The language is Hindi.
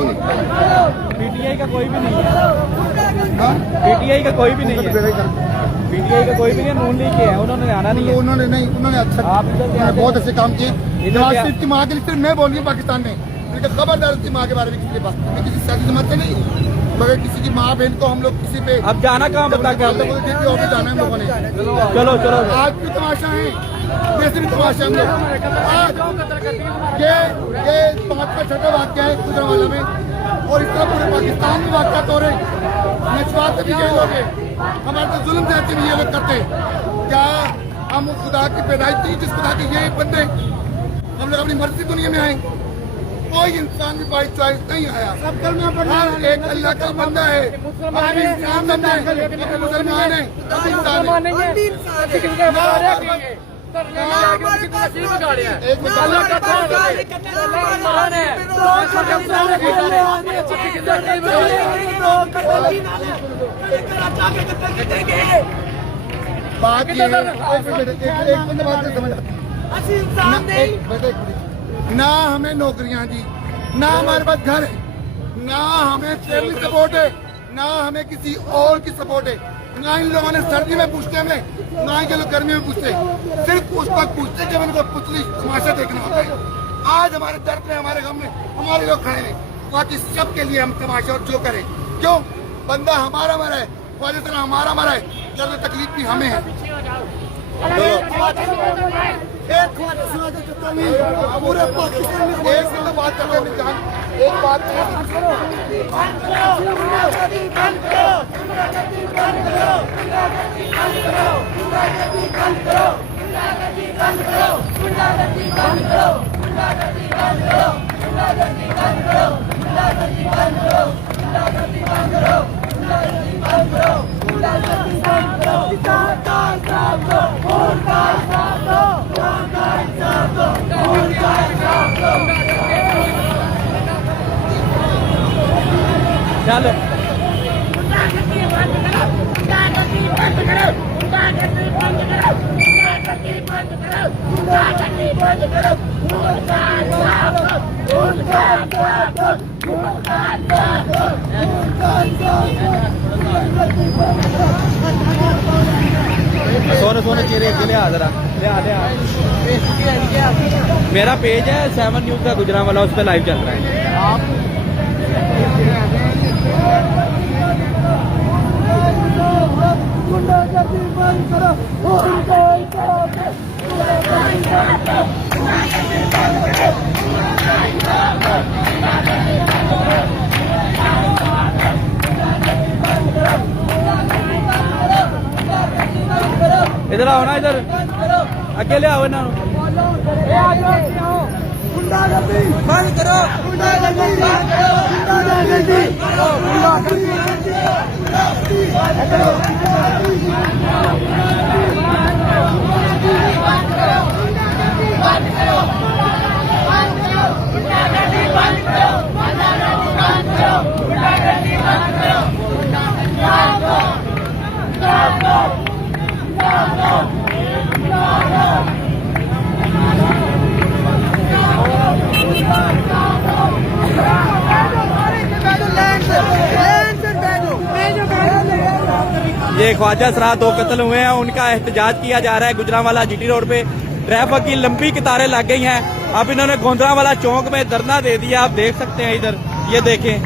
कौन है? पीटीआई का कोई भी नहीं है। पीटीआई का कोई भी नहीं है। पीटीआई का कोई भी नहीं, नून लीग के है, उन्होंने आना नहीं है। उन्होंने अच्छा बहुत अच्छे काम किए। नवाज शरीफ की माँ के लिए सिर्फ मैं बोल रही हूँ पाकिस्तान में, लेकिन खबरदार उसकी माँ के बारे में किसी के पास किसी सियासी जमात से नहीं, मगर किसी की माँ बहन को हम लोग किसी पे अब जाना कहाँ बता के जाना है हम लोगों ने। चलो चलो आज भी तमाशा है, वैसे भी तमाशा हम लोग। आज ये 5वां 6वां वाक्य है गुजरांवाला में, और इस तरह पूरे पाकिस्तान में वाक़यात हो रहे। नशवात भी ये लोग हैं, हमारे तो जुल्म जाते भी ये लोग करते हैं। क्या हम खुदा की पैदाइश थी, जिस खुदा के ये बंदे हम लोग अपनी मर्जी दुनिया में आए? कोई इंसान भी बाई चॉइस नहीं आया, हर एक अल्लाह का बंदा है। अभी इंसान बंदा है, मुसलमान है, इंसान है। बात ये है, एक बंदा बात समझ, ना हमें नौकरियां दी, ना हमारे पास घर है, ना हमें फैमिली सपोर्ट है, ना हमें किसी और की सपोर्ट है। ना इन लोगों ने सर्दी में पूछते हमें, ना ये लोग गर्मी में पूछते, सिर्फ उस वक्त पूछते जब इनको पुतली तमाशा देखना होता है। आज हमारे दर्द में, हमारे गम में हमारे लोग खड़े हैं, बाकी सब के लिए हम तमाशा और जो करें। क्यों? बंदा हमारा मरा है, वाले तरह हमारा मरा है, दर्द तकलीफ भी हमें है। पूरे पाकिस्तान में एक से बात करते हैं, एक बात चलो सोने सोने चेहरे के लिए जरा मेरा पेज है 7 न्यूज़ का गुजरांवाला, उस पर लाइव चल रहा है। इधर आओ ना, इधर अकेले आओ ना। गुंडागर्दी बंद करो, गुंडागर्दी बंद करो, गुंडागर्दी ये ख्वाजा सराज 2 कत्ल हुए हैं, उनका एहतजाज किया जा रहा है गुजरांवाला जीटी रोड पे। ट्रैफिक की लंबी कतारें लग गई हैं। अब इन्होंने गोंदरावाला चौक में धरना दे दिया, आप देख सकते हैं इधर, ये देखें।